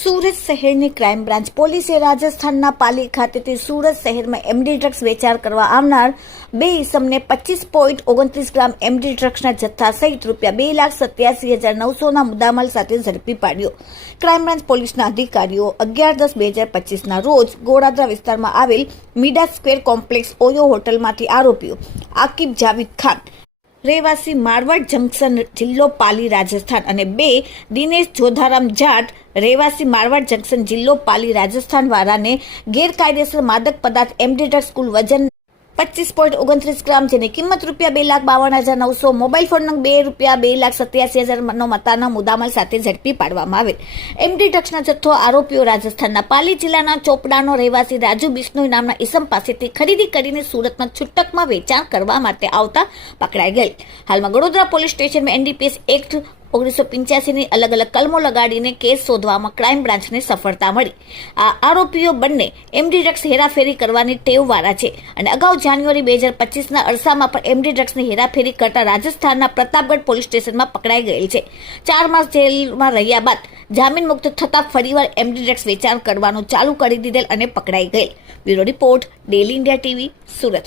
સુરત શહેરની crime branch પોલીસે રાજસ્થાનના પાલી ખાતેથી સુરત શહેરમાં એમડી ડ્રગ્સ વેચાણ કરવા આવનાર બે ઇસમને પચીસ પોઈન્ટ ઓગણત્રીસ ગ્રામ એમડી ડ્રગ્સના જથ્થા સહિત રૂપિયા બે લાખ સત્યાસી હજાર નવસોના મુદ્દામાલ સાથે ઝડપી પાડ્યો. ક્રાઇમ બ્રાન્ચ પોલીસના અધિકારીઓ અગિયાર દસ બે હજાર પચીસના રોજ ગોળાદરા વિસ્તારમાં આવેલ મીડા સ્ક્વેર કોમ્પ્લેક્સ ઓયો હોટલમાંથી આરોપીઓ આકિબ જાવિદ ખાન રહેવાસી મારવાડ જંકશન જિલ્લો પાલી, રાજસ્થાન અને બે, દિનેશ જોધારામ જાટ, રહેવાસી મારવાડ જંકશન જિલ્લો પાલી, રાજસ્થાન વાળાને ગેરકાયદેસર માદક પદાર્થ એમડી સ્કૂલ વજન પચીસ પોઈન્ટ ઓગણત્રીસ ગ્રામ જેની કિંમત રૂપિયા બે લાખ બાવન હજાર નવસો, મોબાઈલ ફોન નંબર બે રૂપિયા બે લાખ સત્યાસી હજારનો મતાના મુદ્દામાલ સાથે ઝડપી પાડવામાં આવેલ. એમડી ડ્રગ્સના જથ્થો આરોપીઓ રાજસ્થાનના પાલી જિલ્લાના ચોપડાનો રહેવાસી રાજુ બિશ્નોઈ નામના ઈસમ પાસેથી ખરીદી કરીને સુરતમાં છૂટકમાં વેચાણ કરવા માટે આવતા પકડાઈ ગયેલ. હાલમાં વડોદરા પોલીસ સ્ટેશનમાં એનડીપીએસ એક્ટ ઓગણીસો પંચ્યાસીની અલગ અલગ કલમો લગાડીને કેસ શોધવામાં ક્રાઇમ બ્રાન્ચને સફળતા મળી. આ આરોપીઓ બંને એમડી ડ્રગ્સ હેરાફેરી કરવાની ટેવવાળા છે અને અગાઉ જાન્યુઆરી બે હજાર પચીસના અરસામાં પણ એમડી ડ્રગ્સની હેરાફેરી કરતા રાજસ્થાનના પ્રતાપગઢ પોલીસ સ્ટેશનમાં પકડાઈ ગયેલ છે. ચાર માસ જેલમાં રહ્યા બાદ જામીન મુક્ત થતાં ફરીવાર એમડી ડ્રગ્સ વેચાણ કરવાનું ચાલુ કરી દીધેલ અને પકડાઈ ગયેલ. Bureau report, daily India TV, Surat.